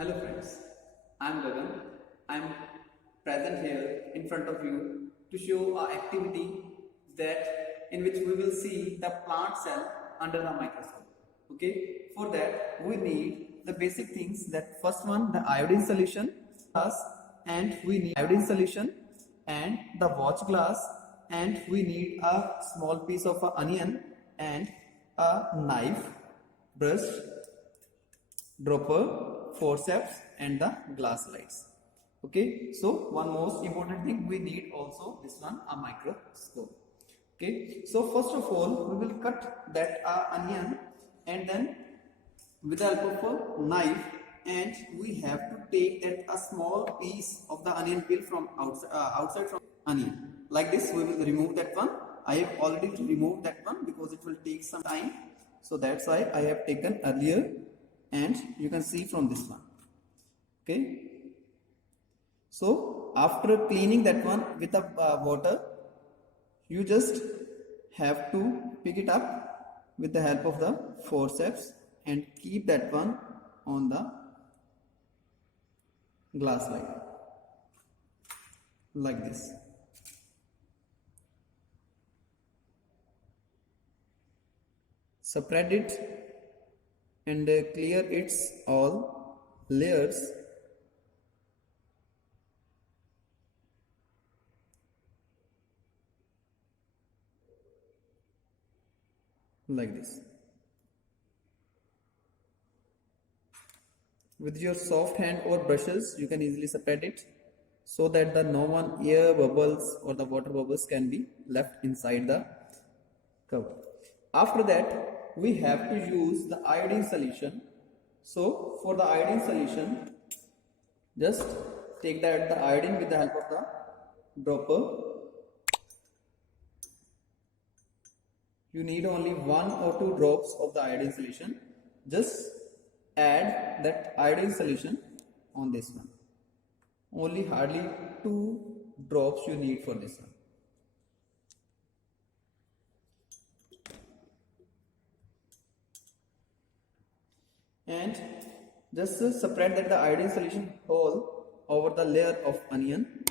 Hello friends, I am Gagan. I am present here in front of you to show our activity that in which we will see the plant cell under the microscope. Okay, for that we need the basic things. That first one, the iodine solution, plus, and we need iodine solution and the watch glass, and we need a small piece of a onion and a knife, brush, dropper, forceps and the glass slides. Okay, so one most important thing, we need also this one, a microscope. Okay, so first of all we will cut that onion, and then with the help of a knife, and we have to take that a small piece of the onion peel from outside from onion. Like this we will remove that one. I have already removed that one because it will take some time, so that's why I have taken earlier, and you can see from this one. Okay, so after cleaning that one with the water, you just have to pick it up with the help of the forceps and keep that one on the glass slide like this. Spread it and clear its all layers like this. With your soft hand or brushes you can easily spread it, so that the no one air bubbles or the water bubbles can be left inside the cover. After that we have to use the iodine solution. So for the iodine solution, just take the iodine with the help of the dropper. You need only 1 or 2 drops of the iodine solution. Just add that iodine solution on this one. Only hardly 2 drops you need for this one. And just spread that the iodine solution whole over the layer of onion,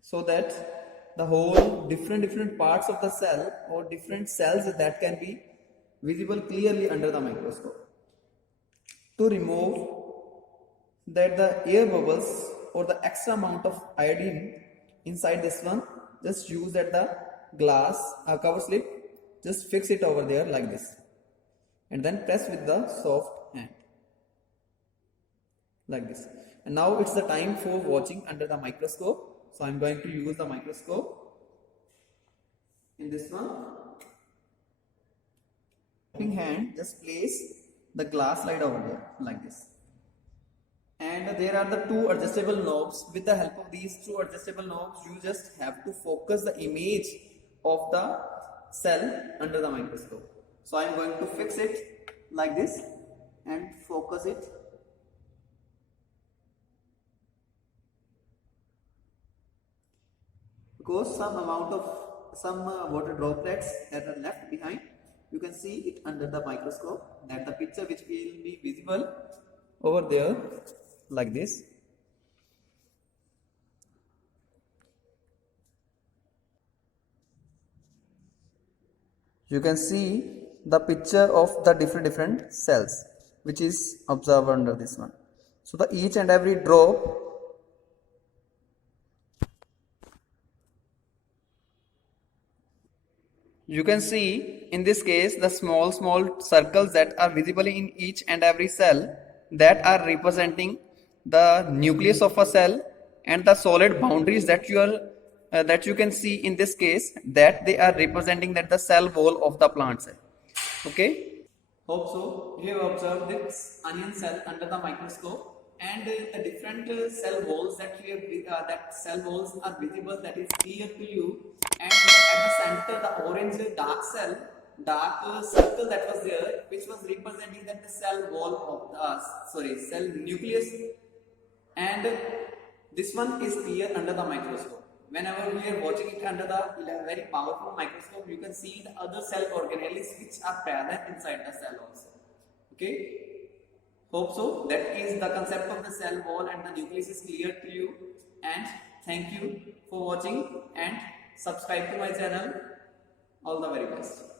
so that the whole different parts of the cell or different cells that can be visible clearly under the microscope. To remove that the air bubbles or the extra amount of iodine inside this one, just use that the glass cover slip, just fix it over there like this, and then press with the soft hand like this. And now it's the time for watching under the microscope. So I'm going to use the microscope in this one. Hand, just place the glass slide over there like this, and there are the 2 adjustable knobs. With the help of these 2 adjustable knobs, you just have to focus the image of the cell under the microscope. So I am going to fix it like this and focus it. Because some amount of water droplets that are left behind, you can see it under the microscope, that the picture which will be visible over there like this. You can see the picture of the different cells which is observed under this one. So the each and every drop you can see in this case the small circles that are visible in each and every cell, that are representing the nucleus of a cell, and the solid boundaries that you can see in this case, that they are representing that the cell wall of the plant cell. Okay, hope so you have observed this onion cell under the microscope, and the different cell walls that you have, that cell walls are visible, that is clear to you. And at the center, the orange dark circle that was there, which was representing that the cell wall of the cell nucleus, and this one is clear under the microscope. Whenever we are watching it under the very powerful microscope, you can see the other cell organelles which are present inside the cell also. Okay, Hope so. That is the concept of the cell wall and the nucleus is clear to you. And thank you for watching and subscribe to my channel. All the very best.